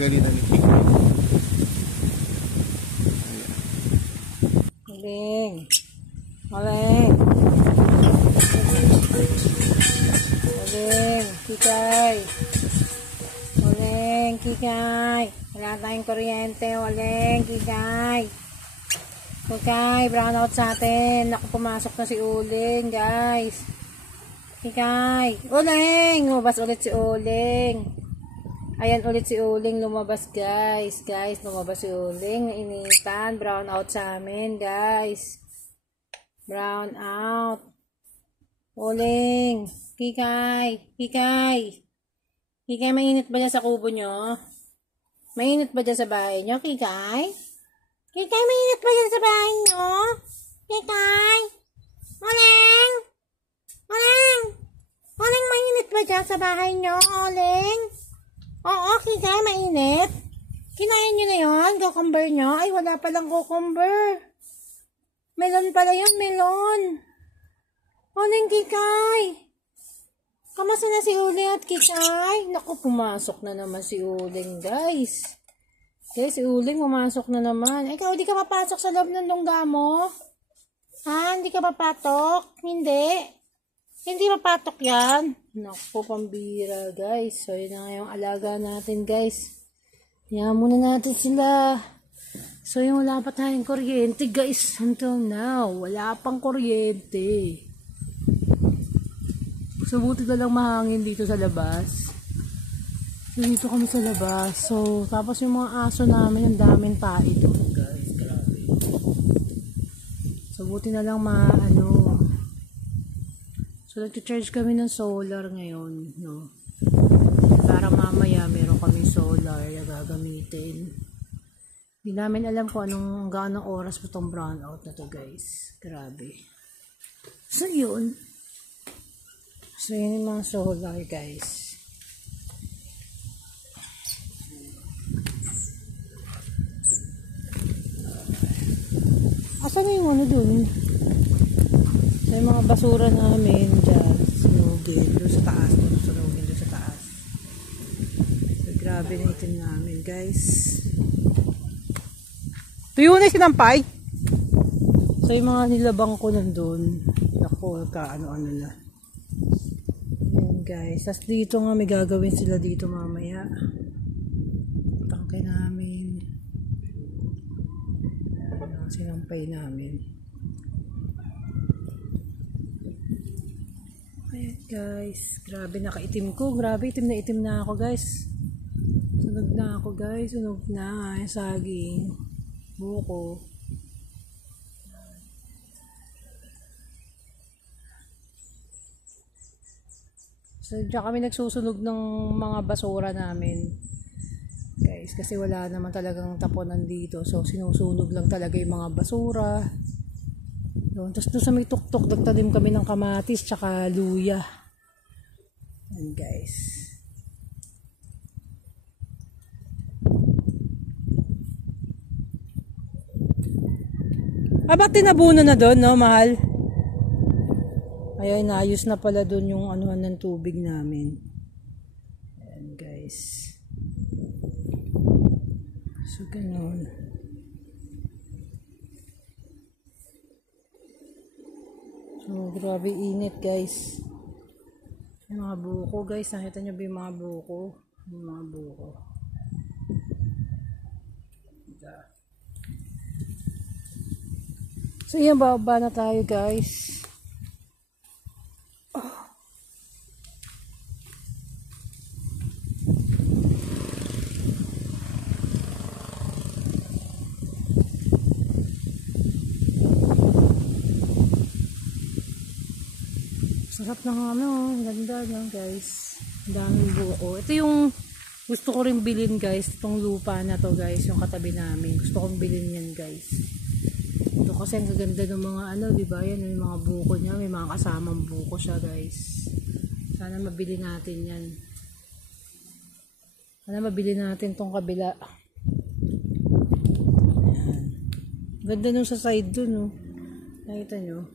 pinagagalitan ni Chico. Uling. Uling. Uling. Kikay. Uling. Kikay. Wala tayong kuryente. Uling. Kikay. Kikay. Brownout sa atin. Naku, pumasok na si Uling, guys. Kikay. Uling. Lumabas ulit si Uling. Ayan ulit si Uling lumabas, guys. Guys, lumabas si Uling. Nainitan. Brown out sa amin, guys. Brown out. Uling. Kikay. Kikay. Kikay, mainit ba dyan sa kubo nyo? Mainit ba dyan sa bahay nyo, Kikay? Kikay, mainit ba dyan sa bahay nyo? Kikay. Uling. Uling. Uling, mainit ba dyan sa bahay nyo, Uling? Oo, Kikay, mainit. Kinain nyo na yun, cucumber nyo. Ay, wala palang cucumber. Melon pala yun, melon. Uling, Kikay. Kamusta na si Uling at Kikay? Naku, pumasok na naman si Uling, guys. Guys, si Uling pumasok na naman. Ikaw, di ka papasok sa loob ng lungga mo? Ha? Hindi ka papatok? Hindi. Hindi mapatok yan. Naku, pambira, guys. So, yun na nga yung alaga natin, guys. Yan muna natin sila. So, yung wala pa tayong kuryente, guys. Until now, wala pang kuryente. So, buti na lang mahangin dito sa labas. So, dito kami sa labas. So, tapos yung mga aso namin, ang daming tae doon, guys. Grabe. So, buti na lang So, nag-charge kami ng solar ngayon, no? Para mamaya meron kami solar na gagamitin. Hindi namin alam kung gaano oras po itong brownout na to, guys. Grabe. So, yun. So, yun yung mga solar, guys. Asan yung ano dun? So, yung mga basura namin dyan, sunugin doon sa taas. Sunugin doon sa taas. So, grabe na itim namin, guys. Tuyo na sinampay! So, yung mga nilabang ko nandun. Naku, ano-ano na. Ayan, guys. Tapos dito nga, may gagawin sila dito mamaya. Tangke namin. Ayan, sinampay namin. Ayan, guys. Grabe, nakaitim ko. Grabe, itim na ako, guys. Sunog na ako, guys. Sunog na. Ayan, saging. Buko. So, diyan kami nagsusunog ng mga basura namin. Guys, kasi wala naman talagang tapunan dito. So, sinusunog lang talaga yung mga basura. Doon. Tapos doon sa may tuktok, nagtanim kami ng kamatis tsaka luya. Ayan, guys. Ba't tinabuno na doon, no, mahal? Ayan, naayos na pala doon yung anuhan ng tubig namin. Ayan, guys. So, ganun. So, grabe init, guys. Yung mga buko, guys. Nakita nyo ba yung mga buko? Yung mga buko. So, yan, bababa na tayo, guys. Sarap ng ganda niya, guys. Ang daming buko. Ito yung gusto ko rin bilhin, guys. Itong lupa na to, guys. Yung katabi namin. Gusto kong bilhin yan, guys. Ito kasi ang gaganda ng mga diba? Yan yung mga buko niya. May mga kasamang buko siya, guys. Sana mabili natin yan. Sana mabili natin tong kabila. Ayan. Ganda nung sa side dun, oh. Nakita nyo?